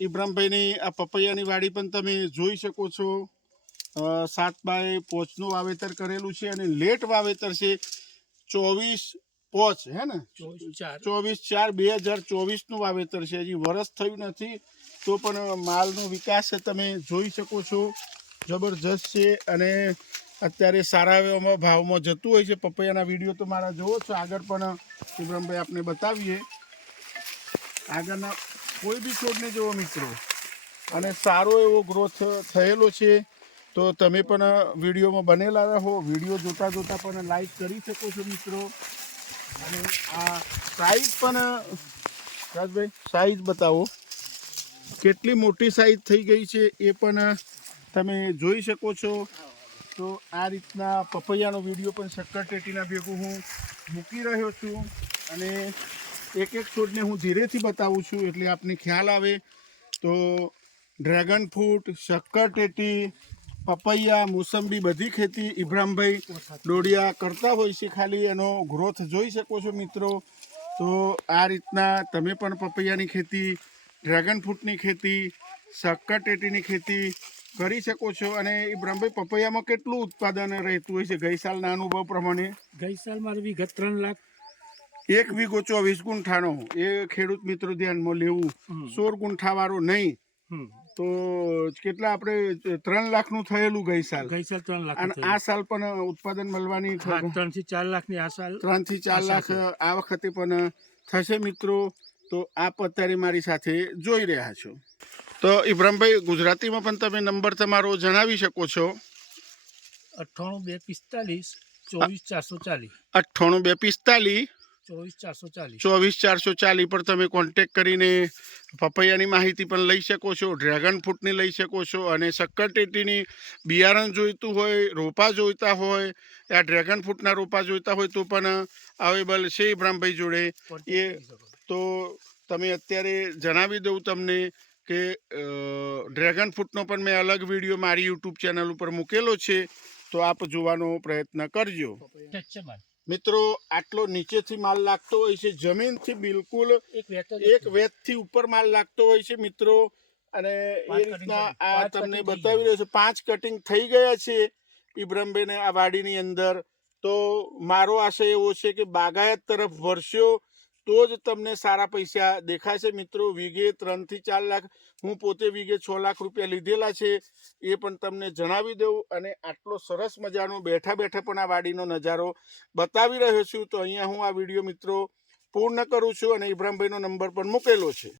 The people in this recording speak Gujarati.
ઇબ્રામભાઈની આ પપૈયાની વાડી પણ તમે જોઈ શકો છો. સાત બાય પોચનું વાવેતર કરેલું છે અને લેટ વાવેતર છે ચોવીસ પોચ હે ને? ચોવીસ ચાર. બે હજાર ચોવીસનું વાવેતર છે. હજી વરસ થયું નથી તો પણ માલનો વિકાસ તમે જોઈ શકો છો. જબરજસ્ત છે અને અત્યારે સારા એવામાં ભાવમાં જતું હોય છે. પપૈયાના વીડિયો તો મારા જોવો છો. આગળ પણ ઇબ્રામભાઈ આપણે બતાવીએ. આગળના કોઈ બી છોડને જુઓ મિત્રો. અને સારો એવો ગ્રોથ થયેલો છે, તો તમે પણ વિડીયોમાં બનેલા રહો. વીડિયો જોતા જોતા પણ લાઈક કરી શકો છો મિત્રો. અને આ સાઈઝ પણ, રાજભાઈ સાઈઝ બતાવો. કેટલી મોટી સાઈઝ થઈ ગઈ છે એ પણ તમે જોઈ શકો છો. તો આ રીતના પપૈયાનો વીડિયો પણ શક્કર ટેટીના ભેગું હું મૂકી રહ્યો છું. અને એક એક છોડને હું ધીરેથી બતાવું છું એટલે આપને ખ્યાલ આવે. તો ડ્રેગન ફ્રૂટ, શક્કર ટેટી, પપૈયા, મોસંબી બધી ખેતી ઇબ્રામભાઈ ડોડિયા કરતા હોય છે ખાલી. એનો ગ્રોથ જોઈ શકો છો મિત્રો. તો આ રીતના તમે પણ પપૈયાની ખેતી, ડ્રેગન ફ્રૂટની ખેતી, શક્કર ટેટીની ખેતી કરી શકો છો. અને ઇબ્રામભાઈ, પપૈયામાં કેટલું ઉત્પાદન રહેતું હોય છે? ગઈ સાલના અનુભવ પ્રમાણે? ગઈ સાલ મારે વિગત ત્રણ લાખ એક વીઘો ચોવીસ ગુંઠાનો. એ ખેડૂત મિત્રો ધ્યાનમાં લેવું. સોર ગુંઠા વાળો નહીં તો કેટલા આપણે ત્રણ લાખનું થયેલું ગઈ સાલ. ગઈ સાલ ત્રણ લાખ અને આ સાલ પણ ઉત્પાદન મળવાની ત્રણથી ચાર લાખની આ સાલ. ત્રણથી ચાર લાખ આ વખતે પણ થશે મિત્રો. તો આપ અત્યારે મારી સાથે જોઈ રહ્યા છો. તો ઇબ્રામભાઈ ગુજરાતીમાં પણ તમે નંબર તમારો જણાવી શકો છો. અઠ્ઠાણું બે પિસ્તાલીસ ચોવીસ ચારસો ચાલીસ. અઠ્ઠાણું બે પિસ્તાલીસ ચોવીસ ચારસો ચાલીસ. પર તમે કોન્ટેક કરીને પપૈયાની માહિતી પણ લઈ શકો છો ડ્રેગન ફ્રૂટની લઈ શકો છો અને શક્કરટેટીની બિયારણ જોઈતું હોય રોપા જોઈતા હોય આ ડ્રેગન ફ્રૂટના રોપા જોઈતા હોય તો પણ અવેલેબલ છે ઇબ્રામભાઈ જોડે. એ તો તમે અત્યારે જણાવી દઉં તમને કે ડ્રેગન ફ્રૂટનો પણ મેં અલગ વીડિયો મારી યુટ્યુબ ચેનલ ઉપર મૂકેલો છે તો આપ જોવાનો પ્રયત્ન કરજો. મિત્રો આટલો નીચેથી માલ લાગતો હોય છે જમીનથી બિલકુલ એક વેતથી ઉપર માલ લાગતો હોય છે મિત્રો. અને એ રીતના આ તમને બતાવી રહ્યો છે. પાંચ કટિંગ થઈ ગયા છે ઇબ્રમભાઈને આ વાડીની અંદર. તો મારો આશય એવો છે કે બાગાયત તરફ વરસ્યો તો જ તમને સારા પૈસા દેખાશે મિત્રો. વીઘે ત્રણથી ચાર લાખ, હું પોતે વીઘે છ લાખ રૂપિયા લીધેલા છે, એ પણ તમને જણાવી દઉં. અને આટલો સરસ મજાનો બેઠા બેઠા પણ આ વાડીનો નજારો બતાવી રહ્યો છું. તો અહીંયા હું આ વીડિયો મિત્રો પૂર્ણ કરું છું અને ઇબ્રાહીમભાઈનો નંબર પણ મૂકેલો છે.